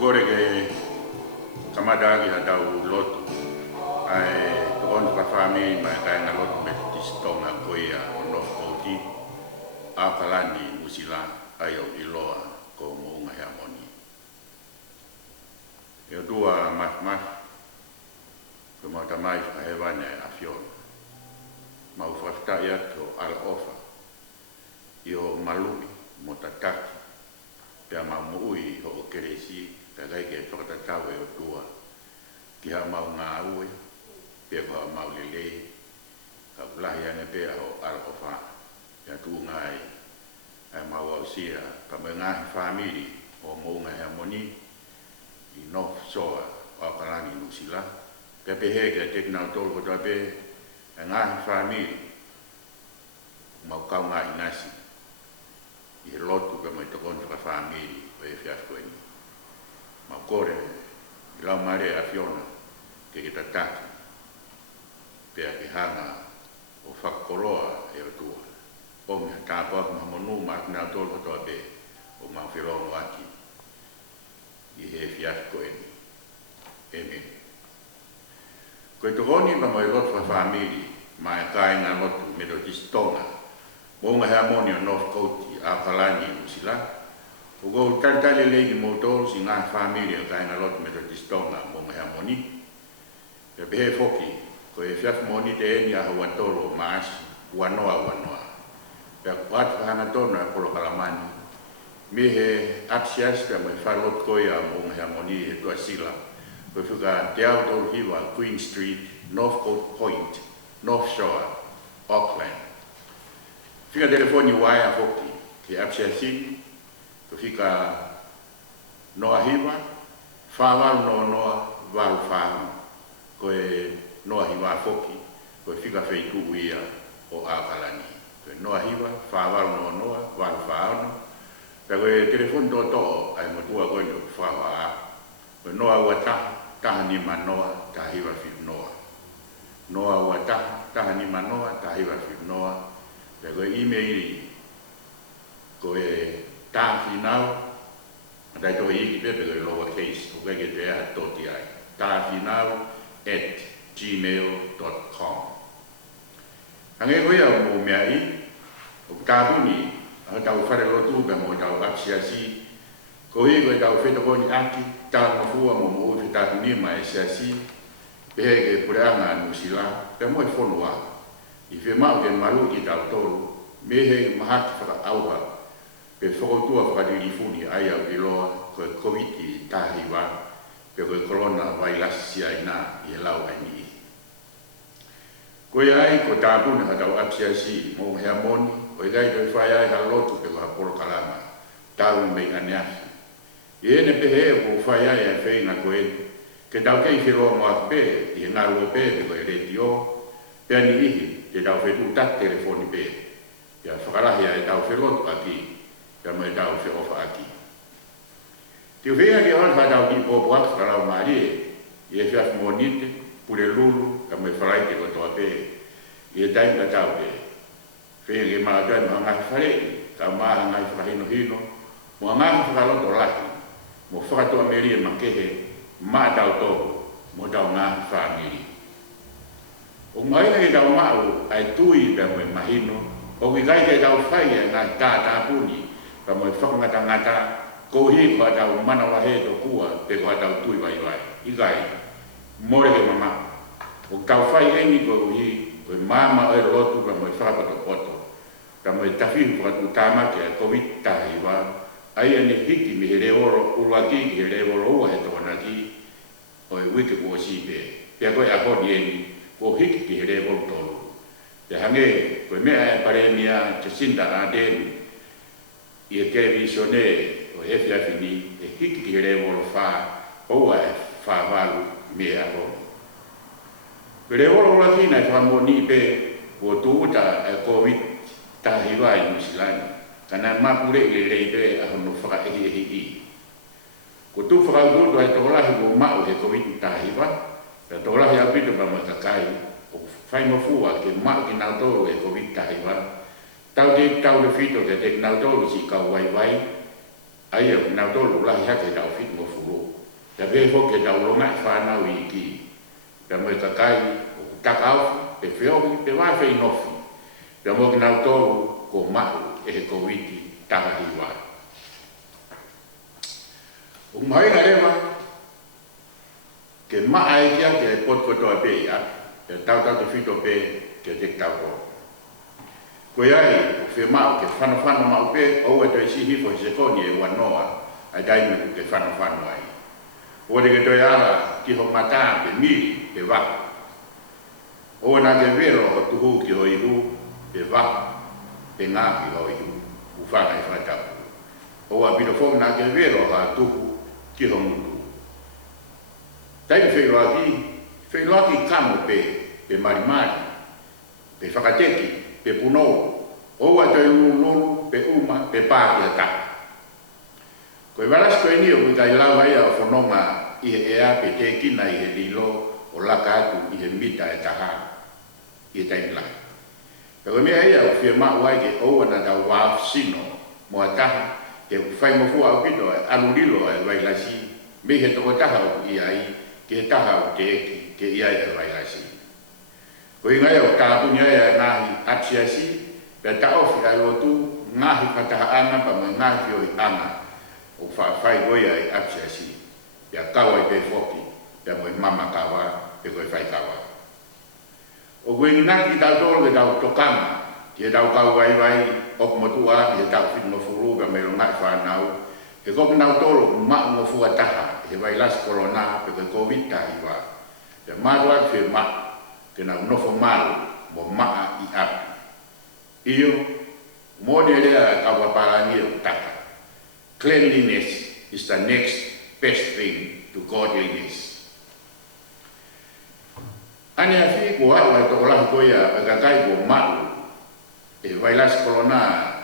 Ogore ke kamada ki hatau lotu ai tukon ka fami mai kai na lotu me tistonga koia no koti akalani musila ayo iloa ko mo nga harmoni. Yo dua mas ko mo tamai fa hevane afion. Mau fafta ya to al ofa. Yo malumi mo tataki. Pea mamuui ho keresi tagai ke whakatatawe o tua ki ha mau ngā ue pea ko ha mau lelei ka ulahi ane pea ho arofa pea tu ngai ai mau au sia ka me ngahi whamiri o mounga harmoni i no soa o kalani nusila pea pehe ke teknau tolu kotoa pe ngahi whamiri mau kau ngahi nasi i lotu ka mai tokon ka family o e fiasco ni ma kore i lau mare a fiona ke kita taki pe a ke hanga o whakoroa e o tua o me tāpua ma monu ma kina tolo toa be o ma whirongo aki i he fiasco ni amen koe tokoni ma mai lotu ka family ma e kai ngā lotu me do distonga Monga harmoni o North Koti a Kalani usila. O go tantale legi motor si ngā familia kai na lot metodistonga monga harmoni. Pe behe foki ko e fiaf moni te eni a hawatoro maasi wanoa. Pe kwat hana tona polo kalamani. Me he aksias ka mai falot koia monga harmoni e tua sila. Ko fuka te auto hiwa Queen Street, North Coast Point, North Shore, Auckland. Fica telefone wai a foki ke apsiasi ko fica no ahiva fava no val fa ko e no ahiva foki ko fica feito ia o akalani ko no ahiva fava no val fa no pero e telefone to ai mo tua ko no fava ko no awata tahani manoa tahiva fi no awata tahani manoa tahiva fi Pego email ko e tafinau dai to i ki pepe ko lower case o ke te a toti ai tafinau@gmail.com Ange ko ya mo me ai o tabuni a tau fare lo tu be mo tau aksiasi ko i ko tau feto ko ni aki tau mo fua mo o fita ni mai siasi pe ke puranga nusila pe mo fonwa I fe mau ke malu ki tau tolu, me he mahaki whaka auha, pe whakotua whakadilifuni ai au iloa koe COVID i tahiwa, pe koe corona virus sia ina I lau aini. Koe ai ko tāpuna hatau apsiasi mo hea moni, koe gai koe whai ai halotu pe koe haporo kalama, tau mei aneahi. I ene pe he ko whai ai a whaina koe, ke tau kei whiroa moa pe, I ngā rua pe koe retio, pe ani ihi, te tau whetu tak telefoni pe. Ia whakarahi ai tau whelotu aki, ia mai tau wheofa aki. Te whea ki hon whatau ki popo aki whakarau maari e whiaf monite, pure lulu, ia mai wharaite kotoa pe, ia taim ka tau pe. Whea ki maa tuai mo hangahi whare, ka maa hangahi whakahino, mo hangahi whakaloto lahi, mo whakatoa meria makehe, maa tau tohu, mo tau ngahi whamiri. O mai ke tau mau ai tui pe mo mahino o ki kai ke tau fai nga ta puni pa mo whakangata ko hi ko tau mana wa he to kua pe ko tau tui vai I kai more ke mama o tau fai eni ko hi ko mama e rotu pa mo whakato poto pa mo tafi ko tu tama ke COVID tahiwa ai ane hiki mi he oro uruaki he oro he to na ki o wiki ko si pe ko a ko ni o hiki ki here o tolu. Te hange, koe mea e paremia Jacinda Ardern I e televisione o FFN e hiki ki here o wha oua e wha walu mea o. Pere oro lakina e whamoni pe o tuuta e COVID tahiwa I Musilani kana mapure I rei pe a hono whaka ehi. Ko tu whakaututu ai tōlahi o mau he COVID tahiwa Te tōlahi apito pa makakai, o whai mafua ke maa ki nau tōru e COVID tahiwa. Tau te tau le fito te nau tōru si kau wai, ai e nau tōru lahi hake tau fito mafuru. vefo ke tau longa whanau I ki. Pea mo kakai o takau, pe whiohi, pe wawhi nofi. Pea mo ki nau tōru ko mau he kowiti taka hiwa. Umhainga rewa, ke maa e kia ke potkotoa pe ia, pe tau te whito pe ke te tau ko. Koe ai, whi mau ke whanawhana mau pe, o e toi si hifo se koni e wanoa, ai daimi ke whanawhana ai. O re ke toi ara ki ho mata pe miri pe wako. O na ke vero ho tuhu ki ho ihu pe wako, pe ngāki ho ihu, u whanga I whatapu. O a pito fong na ke vero ha tuhu ki ho mutu. Tai whairoaki kamo pe marimari, pe whakateki, pe punou, o a toi lulu, pe uma, pe pāki a taka. Koe waras koe ni o kai lawa ia o whanonga I he ea pe te kina I he lilo o laka atu I he mita e taha I he taimlai. Pero mea ia o whia maa wai ke oua na tau waaf sino mo a taha ke whai mofua au pito e alu lilo e wailasi me he toko taha o I ai ke he taha o te eki ke iai e wailasi. Koe ngai o tāpunia ia ngahi apsiasi pe taofi ai lotu ngahi pataha anga pa ma ngahi o I anga o whai goia I apsiasi, pia kawa I pe foki, pia mo I mama kawa, pe koe whai kawa. O koe naki tau tolo ke tau tokama, ki he tau kau wai, oku motua, ki he tau whitu no furu, pia mero ngai whanau, he koku nau tolo, maa mo fua taha, he wai las korona, pe koe COVID tahi wa. Pia matua ki whi maa, ke nau nofo maru, mo maa I api. Iyo, mone rea kawa parani o taka. Cleanliness is the next best thing to godliness. Ane afi ko awa to la ko ya gagai ko mau e vailas corona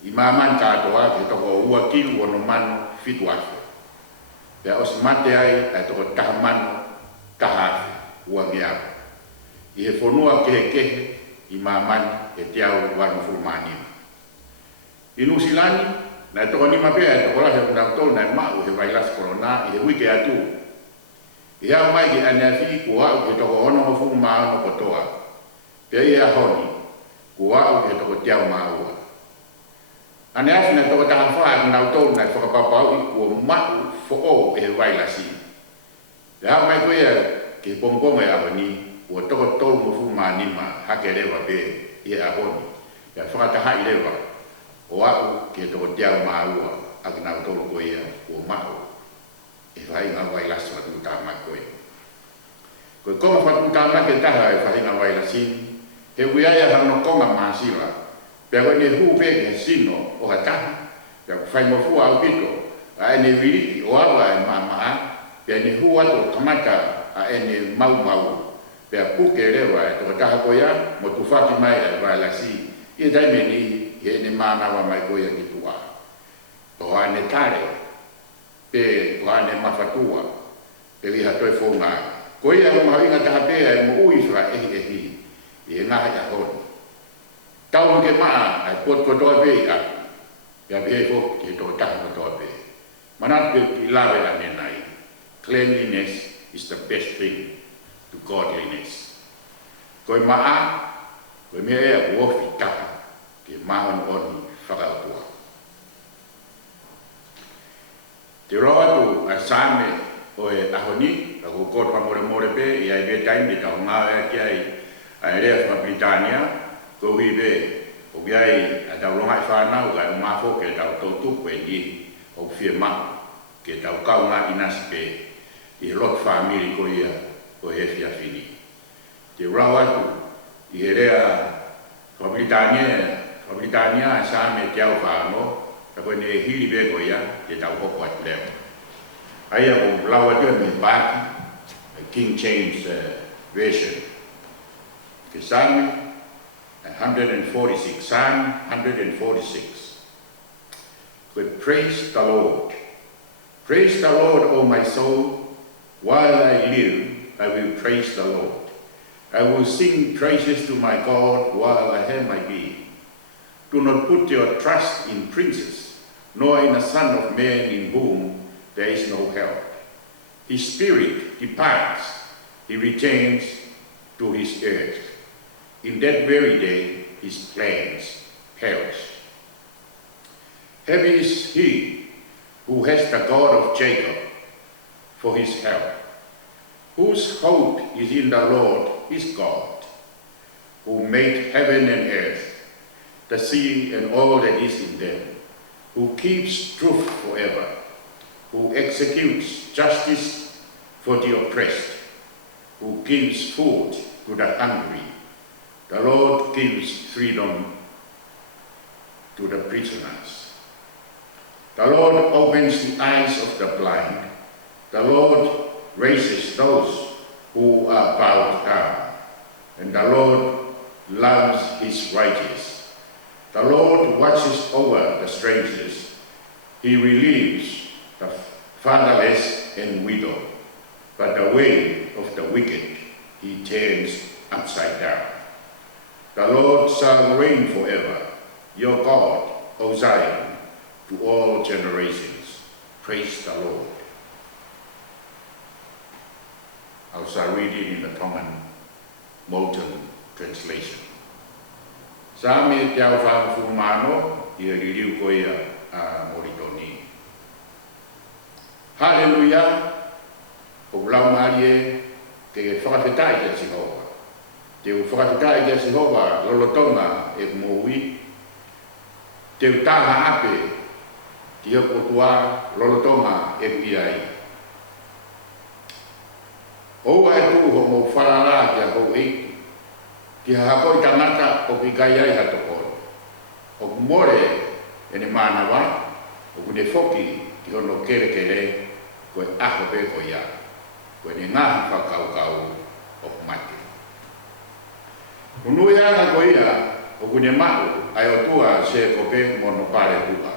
I maman ka to a to ko ua kilu no man fitwa. Ya os mate ai to ko taman taha ua mia. I he fonua ke I maman e tiau wan fulmani. Inusilani na toko ni mapea toko la he na tol na mau he vailas corona I he wike atu. Ia mai ki anafi ko au ke toko ono mo fu ma no kotoa. Pe ia honi ko au ke toko tiau mau. Anafi na toko ta fa na tol na toko papau ko mau fo o he vailasi. Ia mai ko ia ke pompome avani ko toko tol mo fu ma ni ma hakerewa be ia honi. Ya fa ta hai lewa. O aku ke toko tiau maua aki nau tolo koe ia o mau e whai ngā wai laso atu tāma koe. Koe konga whatu tāma ke taha e whai ngā wai lasini he uiaia hano konga māsila pia koe ne huu peke he sino o ha taha pia koe whai mofua au pito a ene viriki o awa e māmaa pia ne huu ato kamata a ene mau pia puke rewa e toko taha koe ia mo tufaki mai e wai lasi I taime ni he ne mana wa mai koia ki tua. O ane tare, pe o ane mafatua, pe liha toi whonga. Koia o mahinga taha pea e mo uisra ehi, e ngaha ya honi. Tau ke maa, ai pot kotoa pe I aku, ya pe fo ki to taha kotoa pe. Manat pe ki lawe ane nai, cleanliness is the best thing to godliness. Koe maa, koe mea ea uofi taha, ke mahon oni whakautua. Te roa tu a same o e ahoni, a kukot more pe, I ai be taim di tau ngā ea ki ai a rea wha Britania, ko hui be, o ki ai a tau longai whanau, ka umafo ke tau tautuku e ni, o whia mahu, ke tau kau ngā inasi pe, I lot whamiri ko ia, o he whia whini. Te roa tu, I he rea Britania sa me tiau whango, ka koe ne hiri be ko ia, te tau hoko atu leo. Aia o lawa tua me baki, King James version. Ke Psalm 146, Psalm 146. Koe praise the Lord. Praise the Lord, O my soul, while I live, I will praise the Lord. I will sing praises to my God while I have my being. Do not put your trust in princes, nor in a son of man in whom there is no help. his spirit departs, he returns to his earth. In that very day, his plans perish. Happy is he who has the God of Jacob for his help, whose hope is in the Lord his God, who made heaven and earth, the sea and all that is in them, who keeps truth forever, who executes justice for the oppressed, who gives food to the hungry. The Lord gives freedom to the prisoners. The Lord opens the eyes of the blind. The Lord raises those who are bowed down. And the Lord loves his righteous. The Lord watches over the strangers. He relieves the fatherless and widow. But the way of the wicked he turns upside down. The Lord shall reign forever, your God, O Zion, to all generations. Praise the Lord. I shall read it in the Common Moulton Translation. Sami tiao whangfumano ia ririu koea a Moritoni. Hallelujah, o lau marie ke whakawhetai kia Jehova. Te whakawhetai kia Jehova lolotonga e moui. Te utaha ape ki hoko tua lolotonga e piai. Oua e tu ho mo wharara kia ho eiki. Ki hahakoi tangata o ki kai ai hatokoro. O kumore e ne manawa, o kune foki ki hono kere kere koe aho pe ko ia. Koe ne ngahi whakaukau o kumate. Unui anga ko ia, o kune mahu ai o tua se ko pe mono pare tua.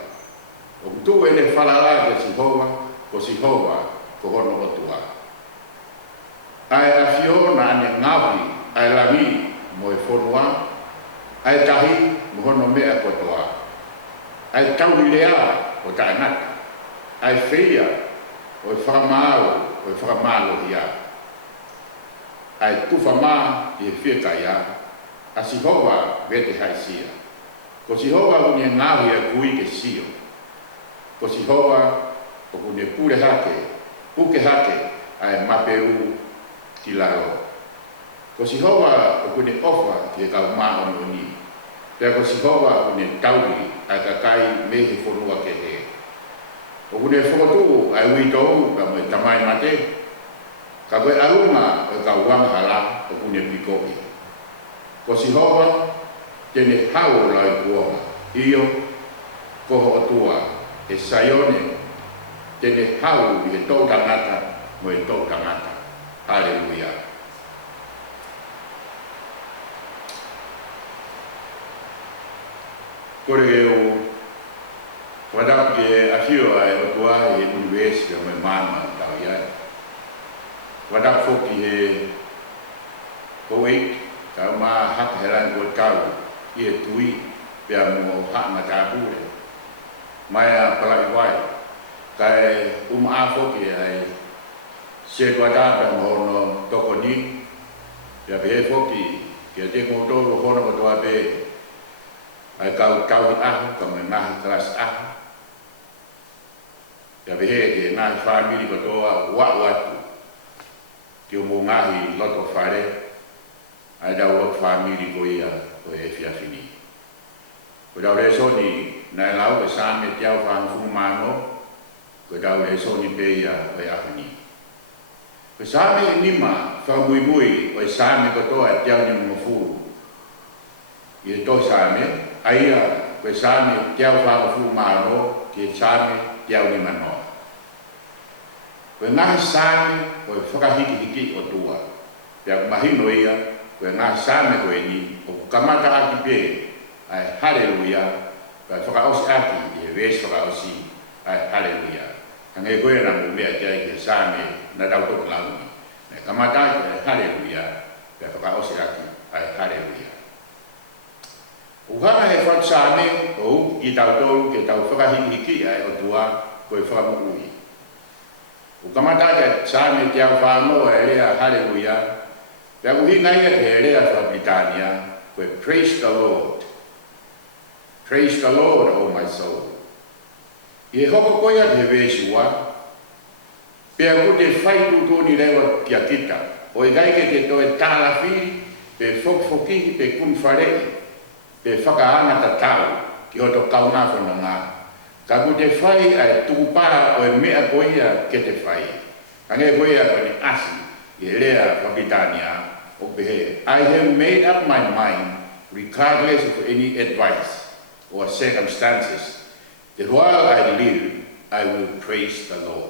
O kutu e ne whalala ke Sihova, ko Sihova ko hono o tua. Ai a fiona ane ngawi, ai lami, mo e whonua, ai tahi mo hono mea kotoa, ai tauri lea o tainata, ai whia o e whakamao o e whakamalo ia, ai tufama i e whieka ia, a Sihova vete haisia, ko Sihova kune ngawi a kui ke sio, ko Sihova o kune puke hake ai mapeu ki laro. Ko Sihova o kune ofa ki e kau maa o ni. Pea ko Sihova kune tauri a kakai mehi whonua ke he. O kune whokotu ai uitou ka mo e tamai mate. Ka koe arunga o kau wanghala o kune pikohi. Ko Sihova tene hau lai kuonga. Iyo koho o tua e Sayone tene hau i e tau tangata mo e tau tangata. Hallelujah. Kore o wadap ke afio ai o tua e university o me mama tau ia. Wadap foki he Kuwait ka ma hak helan ko kau i tui pe mo hak na tapu le. Mai a pala wai kai foki ai se wadap pe mo no tokoni ya be foki ke te ko do lo hono ko tua be ai kau ah ka me na kelas ah ya behe ke na family ko toa watu ki mo ngahi loto fare ai da wo family ko ia ko e fia fini ko da reso ni na lau ke same tiao fang fu mano ko da reso ni pe ia ko ia fini ko same ni ma fa mui ko same ko toa tiao ni mo fu ye to same aia koe same tiao whakafu maro ki same tiao ni manoa. Koe ngahi same koe whakahiki o tua. Pea mahino ia koe ngahi same koe ni o kamata aki pe ai hallelujah koe whakaosi aki i e wes whakaosi ai hallelujah. Kange koe na mumea kia i same na dau toku launi. Kamata aki ai hallelujah koe whakaosi aki ai hallelujah. Uhana he whatsame o i tau tau ke tau whakahiki ai o tua koe whakamuui. Ukamata sami tia whanau elea hallelujah. Pea kuhinga ia te elea Whapitania. Praise the Lord. Praise the Lord, O my soul. Ie hoko koia te vesua. Pea ku te whai tutuni lewa kia kita. O i gaike te toe tālawhi, pe whokfoki, pe kunwharei, pe whakaanga ta tau, ki hoto kauna whana ngā. Ka ku te whai ai tupara o e mea koia ke te whai. Kange koia kone asi, i lea Whapitania, o pehe. I have made up my mind, regardless of any advice or circumstances, that while I live, I will praise the Lord.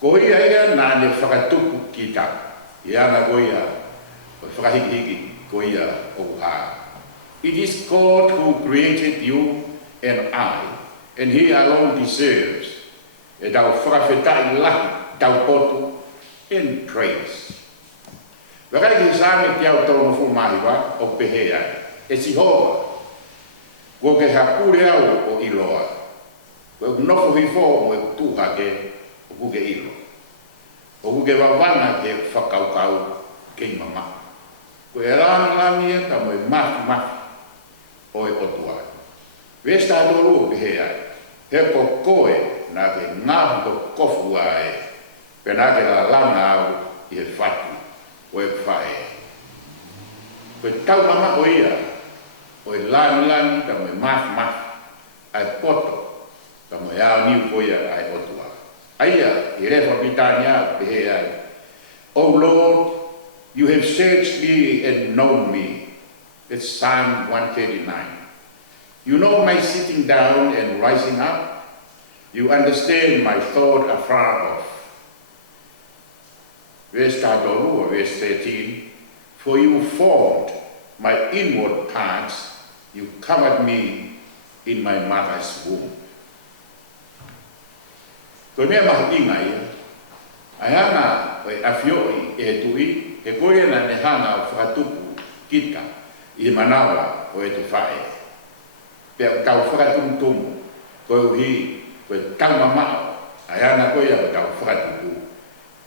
Ko ia ia nā ne whakatuku ki tā. Ia ngā ko ia, whakahiki ko ia o hā. It is God who created you and I, and He alone deserves e tau whakawhetai lahi, tau potu, and praise. Wakai ki sāme ki au tau nufu mahiwa o pehe ai. E si hoa, ko ke hapure au o iloa. Ko e nofo hifo mo e tūhake o kuke ilo. O kuke wawana ke whakaukau ke mama. Ko e rāngamia ka mo e mahi o e otua. Westa adoru pehe ai. He ko koe nā ke ngāhu ko kofu ai. Pe nā ke la langa au i he whatu o e whae. Ko e tau mama o ia. O e lani ka mo e mahi ai poto. Ka mo e au niu ko ia ai otua. Aia, i re Whapitania pehe ai. O Lord, you have searched me and known me. It's Psalm 139. You know my sitting down and rising up. You understand my thought afar off. Verse 13. For you formed my inward parts. You covered me in my mother's womb. Koe mea mahuinga ia, ai anga o e awhioi e tui, e koe na ne hanga o whakatupu kita i manawa o e tu whae. Pea tau whakatumu, koe uhi, koe tau mamao, ai anga koe o tau whakatupu.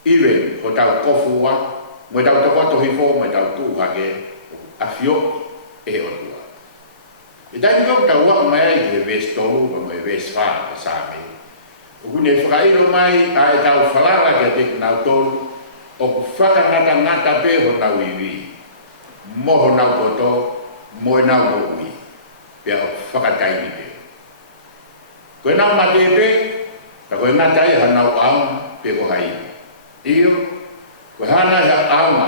Iwe o tau kofua, mo tau tokoto hifo, mo tau tūhake, awhioi e o tua. E tai kau tau wak mai i he ves toru, mo e ves wha ka sāme. O kune whakairo mai a e tau whalara kia te nau tolu, o ku whakangata ngata pe ho tau iwi. Moho nau koto, mo e nau mo ui. Pea o whakataini pe. Koe nau mate pe, ta koe ngata e ha nau aunga pe ko hai. Iyo, koe hana e ha aunga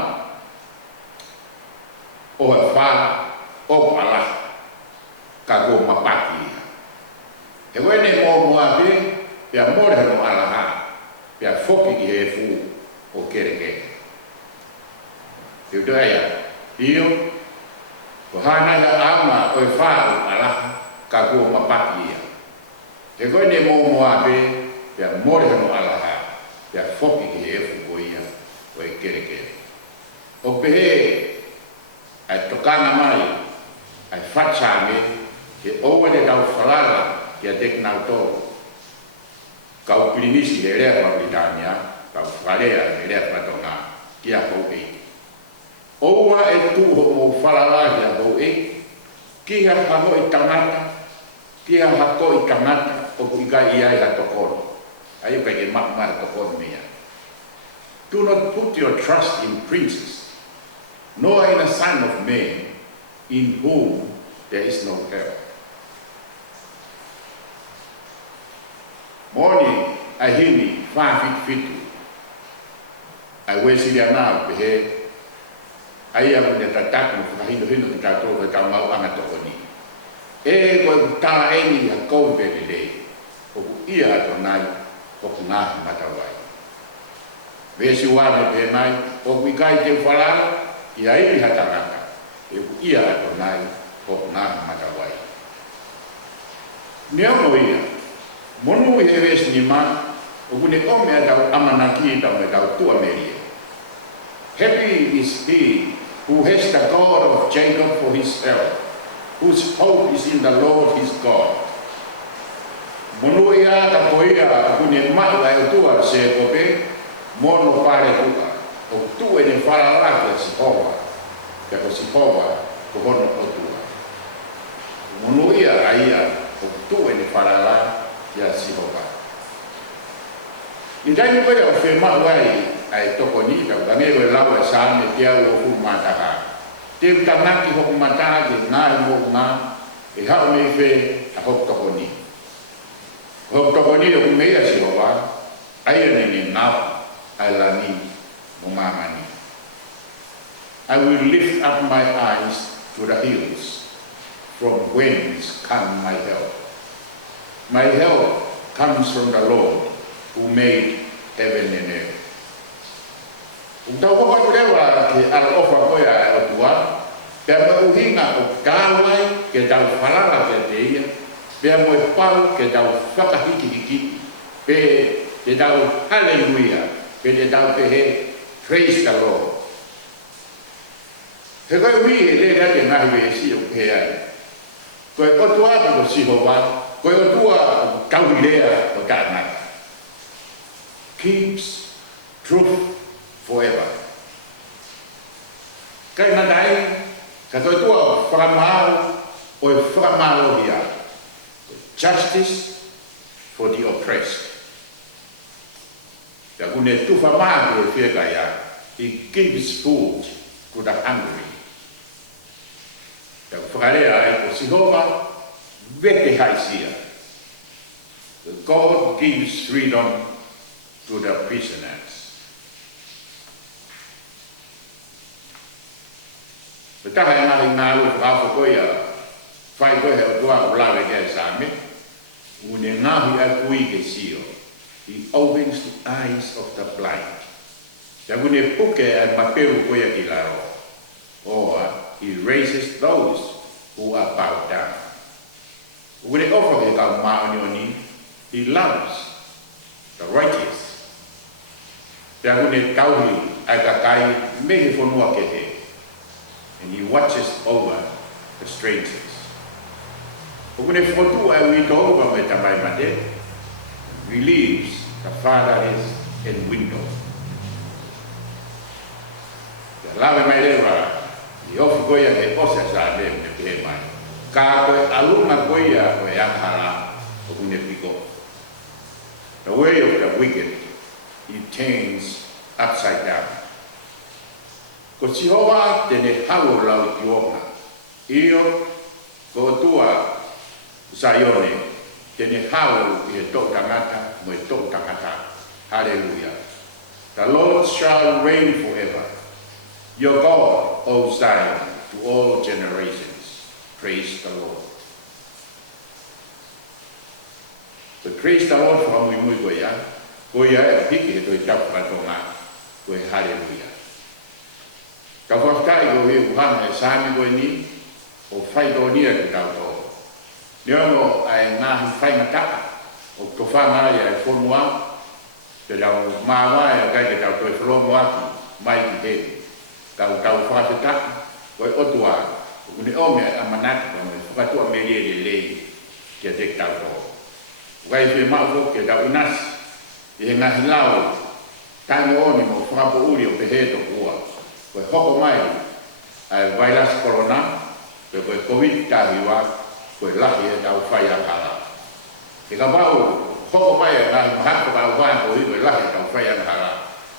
o e wha o pala ka ko mapaki. E koe ne mo mua pe, pea more no alaha, pea foki ki he fu o kere kere. Teu doia, iyo, ko hana ia ama o e whāu alaha, ka kua mapaki ia. Te koe ne mō moa pe, pea more no alaha, pea foki ki he fu o ia, o e kere kere. O pehe, ai tokana mai, ai whatsame, ke oua le tau whalara, kia tek nau tōru. Kau pirinisi he rea Whapitania, kau wharea he rea Whatonga, kia hou e. Oua e tūho mō whalala kia hou e, kia hako i tangata, kia hako i tangata, o kuika i ai ha tokono. Ai uka ke makma ha tokono mea. Do not put your trust in princes, nor in a son of man, in whom there is no help. Moni ahini fitu. Ai wesi dia na pehe. Ai amu ne tataku hino ki tato ka mau anga tokoni. E ko ta eni a ko bele. O ia to nai ko nga matawai. Wesi wa pe mai o ki kai te fala ia i hatanga. E ia to nai ko nga matawai. Neo ia Monu he ves ni ma, o kune o mea tau amanaki tau me tau tua merie. Happy is he who has the God of Jacob for his help, whose hope is in the Lord his God. Monu ia ta koia kune mai ai tua se kope mono pare tua. O tu e ne fara la ke si hova. Ke ko si hova ko hono o tua. Monu ia aia o tu e ne fara la ke si hova. Ni dai ko ia fe ma wai ai to ko ni ka bange ko la wa sa ne tia o ku mata ka. Te tamaki ho mata ke na mo na e ha me fe a ho to ko ni. Ho to ko ni o me ia si hova. Ai ne ni na ai la ni Mumamani. I will lift up my eyes to the hills, from whence come my help. My help comes from the Lord, who made heaven and earth. Utawa ko lewa ke al-ofa ko ya otua, pia uhinga o kawai ke tau falala ke teia, pia mo pau ke tau whakahiki pe te tau hallelujah, pe te tau pehe praise the Lord. He koe hui e le rate ngahi we si o ke ai. Koe otua ko si hova, koe otua kauilea o tānaka. Keeps truth forever. Kai nanai, ka koe otua whakamahau o e whakamahau hia. Justice for the oppressed. Ya kune tufa maa ko fie kaya, he gives food to the hungry. Ya whakarea ai ko sihova, vete haisia. God gives freedom to the prisoners. Petaha yang hari ngalu whakafo koia, whai koe heo tua ulawe kea same, une ngahi a kui ke sio. He opens the eyes of the blind. Yagune puke and maperu koya kilaro. Or he raises those who are bowed down. Ugune offer ke ka maonioni, he loves the righteous. Yagune kauhi ai ka kai mehe fonua ke he. And he watches over the strangers. Ugune fotu ai wito over me tamai mate. Relieves the fathers and widows. The lave mai leva, i ofi koia ke posa sa le me pe mai. Ka koe aluma koia koe akara o kune piko. The way of the wicked, he turns upside down. Ko Jehova tene hau lau tioha. Io ko tua Zaione. Tene hau i tō tangata mo i tō tangata. Hallelujah. The Lord shall reign forever. Your God, O Zion, to all generations. Praise the Lord. So praise the Lord for how we move goya. Goya e piki he toi tau katonga. Goe hallelujah. Ka whaktai go he uhana e sami goe ni. O whai do nia ki tau tō. Neongo ai ngahi whaingataka o to whanga ia e whonua te lau mawa e kai ke tau toi whalomo aki mai ki hebi tau whakataka koe otua o kune ome a manati koe me whakatua merie le lei kia te tau tō kai whi mauko ke tau inasi i he ngahi lau tango oni mo whakapo uri o pehe to kua koe hoko mai ai virus corona koe COVID tahiwa koe lahi e tau whai akara. E ka wau, hoko mai e ngahi mahako tau whai ko i koe lahi e tau whai akara.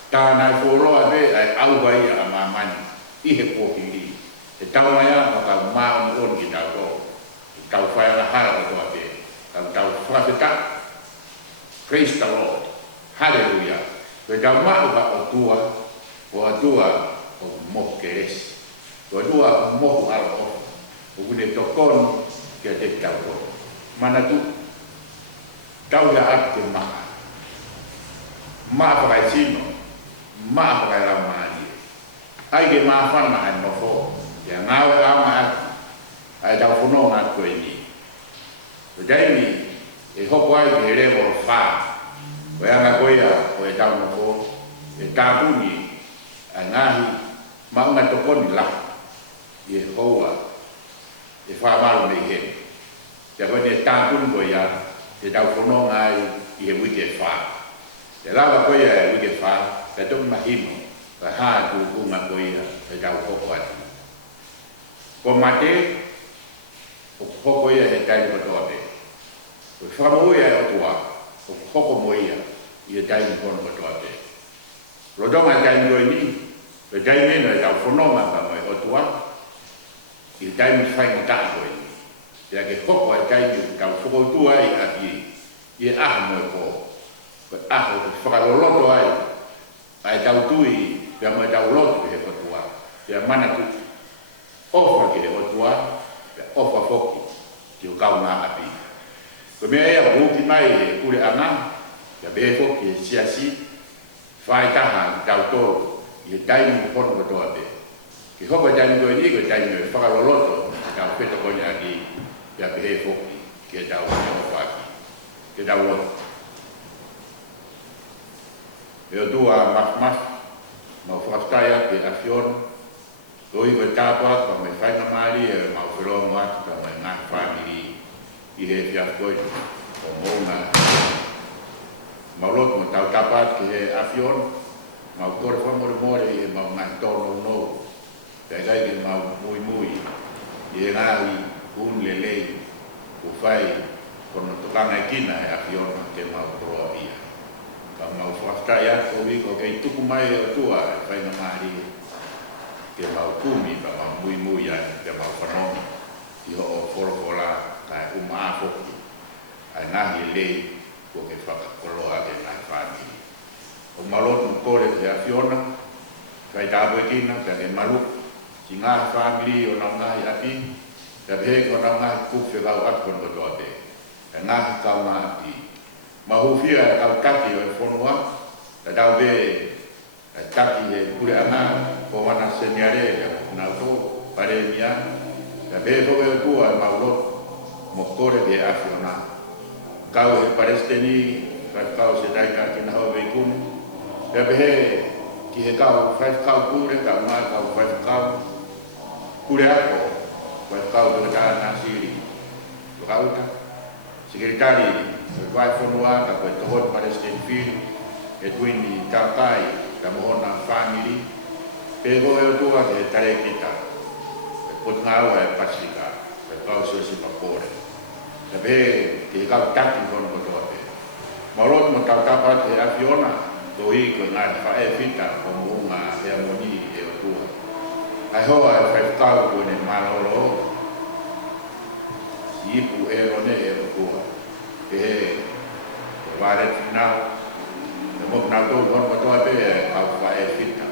Tānai wholoa me ai au wai a mamani, i he pōhiri. E tau mai a ka maoni on ki tau tō. E tau whai akara ko toa te. Ka tau whakataka. Praise the Lord. Hallelujah. Koe tau mau ka o tua, o mohu ke resi. O tua o mohu alo o. O kune tokon ke te tau o. Mana tu, tau ya ake maha. Maha pakai sino, maha pakai ramani. Ai ke maha whana ai nofo. Ya ngawe ama ati, ai tau whono ngā koe ni. O daimi, e hopo ai ke rewo wha. O anga koea, o e tau nofo. E tāpuni, ai ngahi, maunga tokoni la. I hoa, e whaamaru nei he. Te koe ne tāpuni koe ia, e tau whono ngai i he wike wha. E lawa koe e wike wha, ka toki mahino, ka haa kukunga koe e tau hoko ati. Ko mate, o hoko ia he taimi katoa te. Ko whakamoe e otua, o hoko mo ia i he taimi kono katoa te. Rodonga taimi koe ni, e taimi eno e tau whanonga ka moe otua, i he taimi whainga taa koe ni. Ia ke hoko e taimi tau whakoutua i ati i e aha moe ko. Ko aha o te whakaroloto ai, ai tau tui, pia moe tau loto he kotua. Pia mana tu ofa ke he otua, pia ofa foki, ki o kau ngā api. Ko mea ea huki mai he kure anga, pia behe foki he siasi, whai taha tau tōru, i he taimi hono katoa pe. Ki hoko e taimi koe ni, ko taimi e whakaroloto, tau wheto kone aki, pia behe foki, ki tau whaki, ki tau loto. E o tua mas, mau whakataya ke afion, doi koe tāpua, ka mai whaina maari, e mau whirongo atu, ka mai ngā whamiri, i he whiaf koe, o mounga. Mau loto mo tau tapat ke he afion, mau kore whamore more, i he mau ngā tono no, te gai ke mau mui mui, i he ngāhi, un lelei, u whai, kono tokanga e kina e afion, ke mau koroa ia. Ka mau whakatai atu o wiko kei tuku mai o tua e whaina maari ke mau kumi pa mau mui mui ai ke mau whanongi i ho o whorokola ka e uma afoki ai ngahi lei ko ke whakakoloa ke ngai whaniri. O malotu kore ke a whiona kai tāpoi kina ka ke malu si ngahi whaniri o nau ngahi api ka pehe ko nau ngahi kuwhi kau atu kono katoa te ka ngahi kau ngahi api. Mahufia e kau taki o e whonua, ka tau be taki e kure anga, ko wana seniare e nau tō, pare mia, ka be toke o tua e maulot, mo kore ke afiona. Kau e paresteni, ka kau se taika ki naho veikuni, ka behe ki he kau whaif kau kure, ka mai kau whaif kau, kure ako, whaif kau te kata nasiri, wakauta, sekretari, vai whanua ka koe tohon Palestine Field e tuini tākai ka mohona whamiri pe hoe o tua ke tare kita e pot ngāua e Pasifika e kau sosi pakore e pe ke kau taki kono kotoa pe maurot mo tau tapat e afiona to hi ko ngā whae fita o muunga e amoni e o tua ai hoa e whae kau kone malolo si ipu e rone e o tua ke wale tinau e mo nau tō kono katoa pe e au whae fita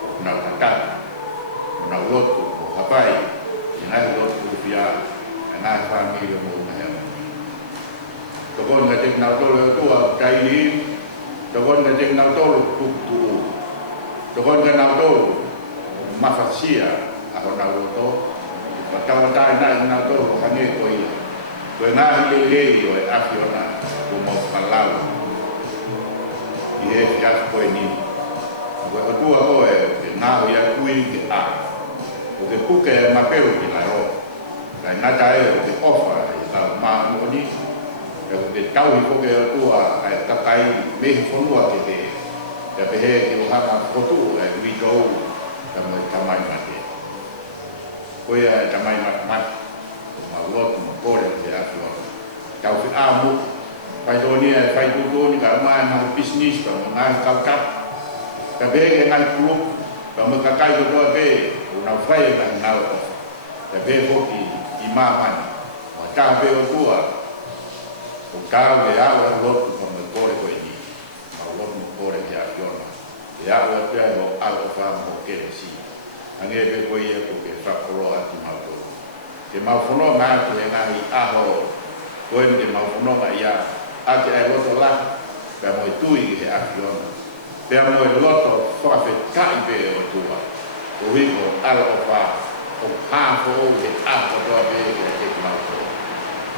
o nau tatata o nau lotu o hapai i ngai lotu uwhia e ngai whamiri o mo una hea tokon nga tek nau tōlu o tua taili tokon nga tek nau tōlu tukutu tokon nga nau tōlu mafasia a ho nau loto watawa tai nai nau tōlu hange ko ia koe ngāhi lei o e afiona o mau whalau i he whias koe ni. Koe o tua koe ke ngāhi a kui ke a. O ke puke e mapero ki la ro. Kai ngata e o ke ofa i ka maa moni. E o ke tauhi koke o tua ai takai mehi whanua ke te. Te pehe ke o hanga kotu e witou ka mo tamai mate. Koe e tamai mate. Lotu mo kore te afiona. Tau whi āmu, whai tōni e whai tūtōni ka mai mahu business ka mo ngai kautap. Ka bēke ngai kulup, ka mo kakai kotoa bē, o nau whai ka ngau off. Ka bē hoki i māmani, o tā bē o tua, o kāu e au e lotu ka mo kore koe ni. Mau lotu mo kore te afiona. E au e pēr o au o wha mo kere si. Ange bē koe ia ko ke whakoro ati mau tō. Ke mau whanonga atu he ngahi aho koe ni ke mau whanonga ia ate ai loto la pia mo i tui he afiona pia mo i loto whawhe kai pe o tua o hiko ala o wha o hāwho o he aho toa pe ke te mau toa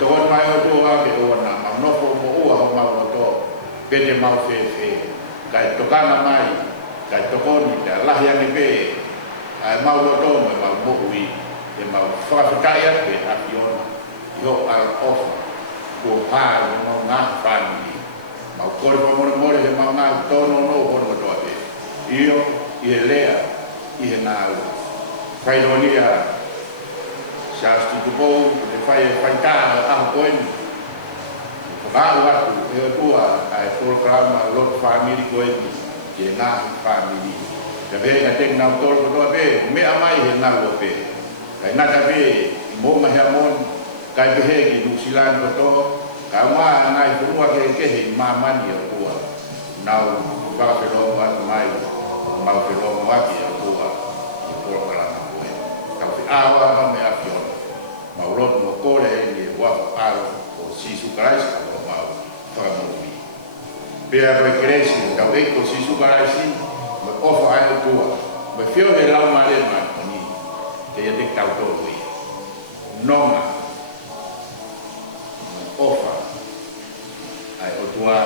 tokon mai o tua ke ona mau nofo mo ua ho mau loto pe te mau whewhe kai tokana mai kai tokoni te alahi ane pe ai mau loto mo mau mohui e mau whakawhikai ake afiona i ho ala ofa ko pai mo ngā family ma kore pa more he ma ngā tono no hono toa pe io i he lea i he ngā ua whaironia sa stitupou te whai kāna aha koen whakāu atu e tua ai programa lot family koen i he ngā family te venga te ngā toro toa pe mea mai he ngā ua pe kai nata pe i mōma hea mon kai pehe ki Nusilan koto ka maa ngai punua ke he mamani o tua nau whakawhenongo atu mai mau whenongo waki o tua i porokaranga koe tau te awa ma me afion mau roto mo kore e ni e wako alo o Sisu Karaisi o mau whakamomi pea koe keresi tau eiko Sisu Karaisi me ofa ai o tua me whio he lau mare mai koni te ia te tau tōru i nonga ofa ai o tua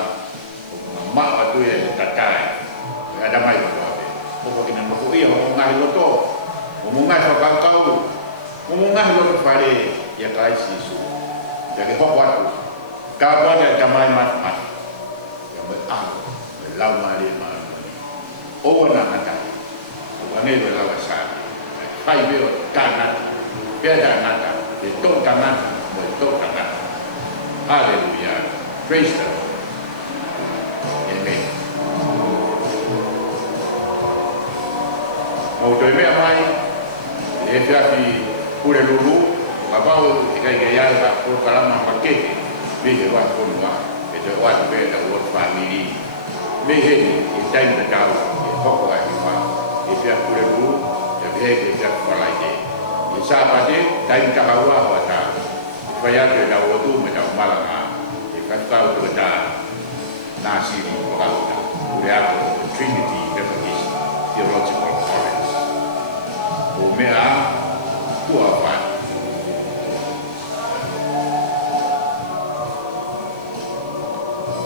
o ma atu e tatai ada mai ko ave o ko kina mo ia o ngai loto o mo ngai fa kau o mo ngai loto fare ia kai Sisu ya ke ho watu ka ba de tamai mat ya me a lau mari ma o na ata o ne do la sa fai be o kana be da nata de to kana mo to kana hallelujah praise the Lord amen o to me mai e fa fi pure lulu ma ba o kai kai ya ba ko kalama makete be je wa ko ma e te wa be da wo family be he e time da ka e hoko ai ma e fa pure lulu e be ke ka fala ide e sa pa de time ka wa wa ta fa ya te da wo tu me da malanga kau tu da nasi ni kau da uriato Trinity Methodist Theological College o mea tua